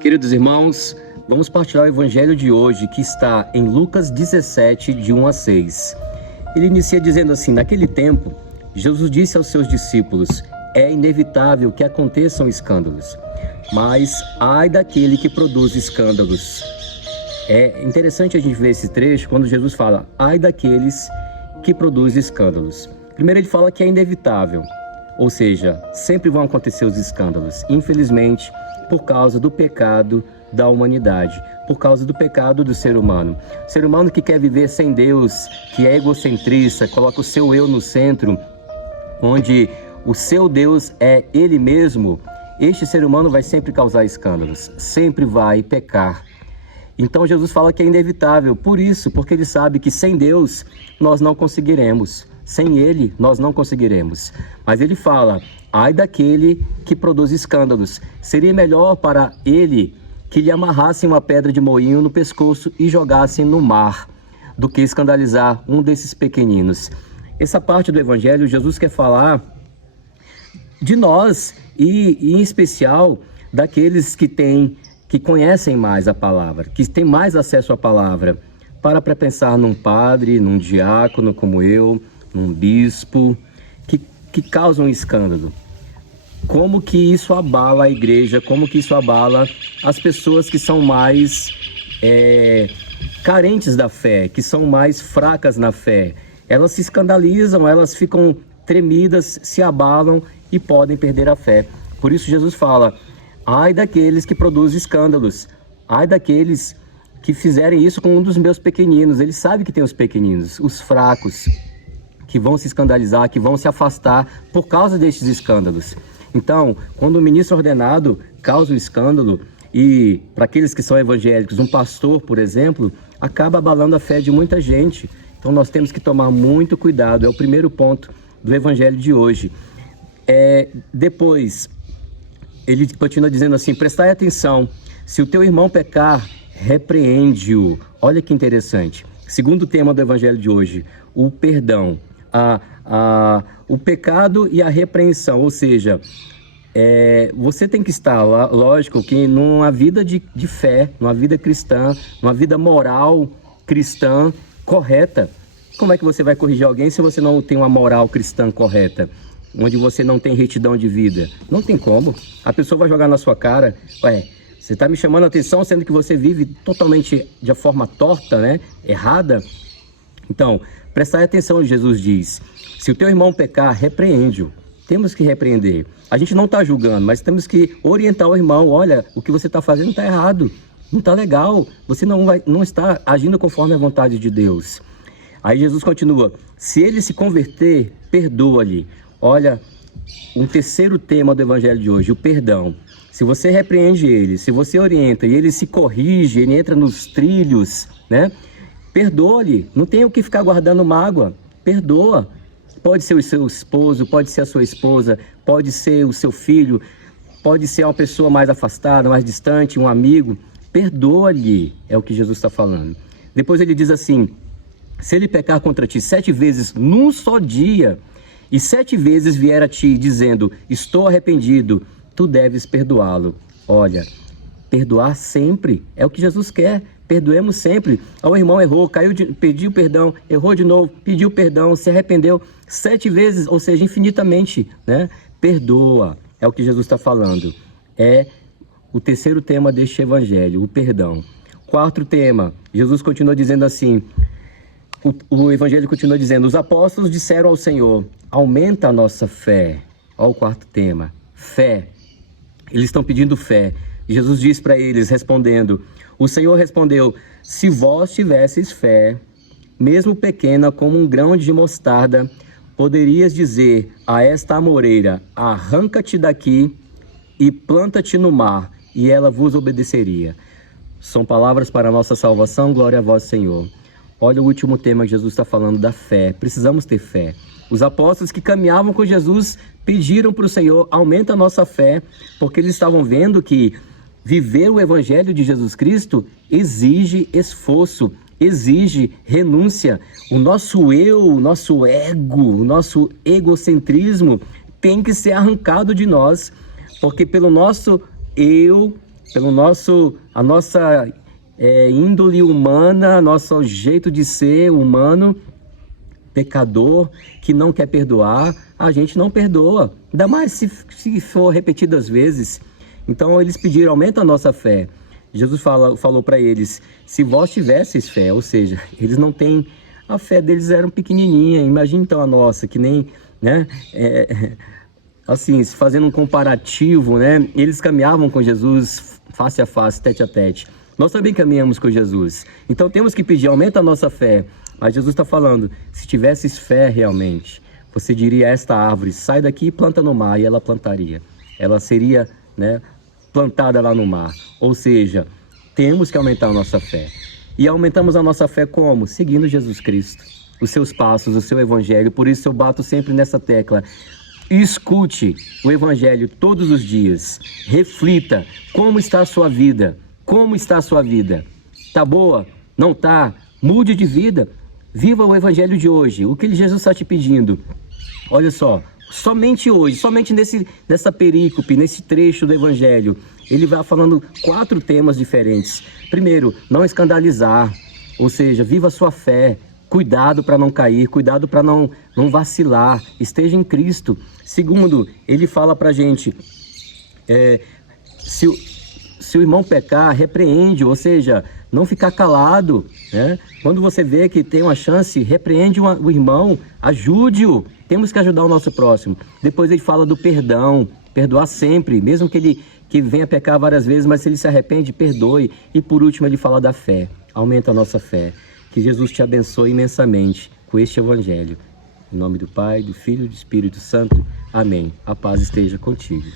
Queridos irmãos, vamos partilhar o evangelho de hoje, que está em Lucas 17, de 1 a 6. Ele inicia dizendo assim: naquele tempo, Jesus disse aos seus discípulos: é inevitável que aconteçam escândalos, mas ai daquele que produz escândalos. É interessante a gente ver esse trecho quando Jesus fala: ai daqueles que produzem escândalos. Primeiro ele fala que é inevitável, ou seja, sempre vão acontecer os escândalos, infelizmente, por causa do pecado da humanidade, por causa do pecado do ser humano. O ser humano que quer viver sem Deus, que é egocentrista, coloca o seu eu no centro, onde o seu Deus é Ele mesmo, este ser humano vai sempre causar escândalos, sempre vai pecar. Então Jesus fala que é inevitável, por isso, porque Ele sabe que sem Deus nós não conseguiremos. Sem Ele, nós não conseguiremos. Mas Ele fala: ai daquele que produz escândalos. Seria melhor para ele que lhe amarrassem uma pedra de moinho no pescoço e jogassem no mar, do que escandalizar um desses pequeninos. Essa parte do Evangelho, Jesus quer falar de nós e em especial, daqueles que conhecem mais a palavra, que têm mais acesso à palavra. Para pensar num padre, num diácono como eu, num bispo, que causam escândalo. Como que isso abala a igreja, como que isso abala as pessoas que são mais carentes da fé, que são mais fracas na fé. Elas se escandalizam, elas ficam tremidas, se abalam e podem perder a fé. Por isso Jesus fala: ai daqueles que produzem escândalos, ai daqueles que fizerem isso com um dos meus pequeninos. Ele sabe que tem os pequeninos, os fracos, que vão se escandalizar, que vão se afastar por causa destes escândalos. Então, quando o ministro ordenado causa um escândalo, e para aqueles que são evangélicos, um pastor, por exemplo, acaba abalando a fé de muita gente. Então nós temos que tomar muito cuidado, é o primeiro ponto do evangelho de hoje. Depois, ele continua dizendo assim: prestai atenção, se o teu irmão pecar, repreende-o. Olha que interessante. Segundo tema do evangelho de hoje, o perdão. O pecado e a repreensão, ou seja, você tem que estar lá, lógico, que numa vida de fé, numa vida cristã, numa vida moral cristã correta. Como é que você vai corrigir alguém se você não tem uma moral cristã correta? Onde você não tem retidão de vida? Não tem como. A pessoa vai jogar na sua cara: ué, você está me chamando a atenção sendo que você vive totalmente de forma torta, né? Errada. Então, prestai atenção, Jesus diz: se o teu irmão pecar, repreende-o. Temos que repreender. A gente não está julgando, mas temos que orientar o irmão: olha, o que você está fazendo está errado, não está legal, você não está agindo conforme a vontade de Deus. Aí Jesus continua: se ele se converter, perdoa-lhe. Olha, um terceiro tema do evangelho de hoje, o perdão. Se você repreende ele, se você orienta e ele se corrige, ele entra nos trilhos, né? Perdoa-lhe, não tem o que ficar guardando mágoa, perdoa. Pode ser o seu esposo, pode ser a sua esposa, pode ser o seu filho, pode ser uma pessoa mais afastada, mais distante, um amigo. Perdoa-lhe, é o que Jesus está falando. Depois ele diz assim: se ele pecar contra ti 7 vezes num só dia, e 7 vezes vier a ti dizendo: estou arrependido, tu deves perdoá-lo. Olha, perdoar sempre é o que Jesus quer. Perdoemos sempre. O irmão errou, pediu perdão, errou de novo, pediu perdão, se arrependeu 7 vezes, ou seja, infinitamente, né? Perdoa, é o que Jesus está falando. É o terceiro tema deste evangelho, o perdão. Quarto tema, Jesus continua dizendo assim, o evangelho continua dizendo: os apóstolos disseram ao Senhor: aumenta a nossa fé. Olha o quarto tema, fé. Eles estão pedindo fé. Jesus diz para eles, respondendo: o Senhor respondeu: se vós tivesseis fé, mesmo pequena como um grão de mostarda, poderias dizer a esta amoreira: arranca-te daqui e planta-te no mar, e ela vos obedeceria. São palavras para a nossa salvação, glória a vós, Senhor. Olha o último tema que Jesus está falando, da fé. Precisamos ter fé. Os apóstolos que caminhavam com Jesus pediram para o Senhor: aumenta a nossa fé, porque eles estavam vendo que viver o evangelho de Jesus Cristo exige esforço, exige renúncia. O nosso eu, o nosso ego, o nosso egocentrismo tem que ser arrancado de nós, porque pelo nosso a nossa índole humana, nosso jeito de ser humano, pecador, que não quer perdoar, a gente não perdoa, ainda mais se for repetidas vezes. Então eles pediram, aumenta a nossa fé. Jesus falou para eles, se vós tivesseis fé, ou seja, eles não têm, a fé deles era pequenininha, imagina então a nossa, que nem, né, assim, fazendo um comparativo, né, eles caminhavam com Jesus face a face, tete a tete. Nós também caminhamos com Jesus, então temos que pedir, aumenta a nossa fé. Mas Jesus está falando, se tivesses fé realmente, você diria a esta árvore, sai daqui e planta no mar, e ela plantaria. Ela seria, né, plantada lá no mar. Ou seja, temos que aumentar a nossa fé. E aumentamos a nossa fé como? Seguindo Jesus Cristo, os seus passos, o seu evangelho. Por isso eu bato sempre nessa tecla. Escute o evangelho todos os dias. Reflita como está a sua vida. Como está a sua vida? Tá boa? Não tá? Mude de vida. Viva o evangelho de hoje. O que Jesus está te pedindo? Olha só, somente hoje, somente nessa perícope, nesse trecho do evangelho, ele vai falando 4 temas diferentes. Primeiro, não escandalizar, ou seja, viva a sua fé. Cuidado para não cair, cuidado para não vacilar, esteja em Cristo. Segundo, ele fala para a gente, se o irmão pecar, repreende, ou seja, não ficar calado, né? Quando você vê que tem uma chance, repreende o irmão, ajude-o. Temos que ajudar o nosso próximo. Depois ele fala do perdão, perdoar sempre, mesmo que venha pecar várias vezes, mas se ele se arrepende, perdoe. E por último ele fala da fé, aumenta a nossa fé. Que Jesus te abençoe imensamente com este evangelho. Em nome do Pai, do Filho e do Espírito Santo. Amém. A paz esteja contigo.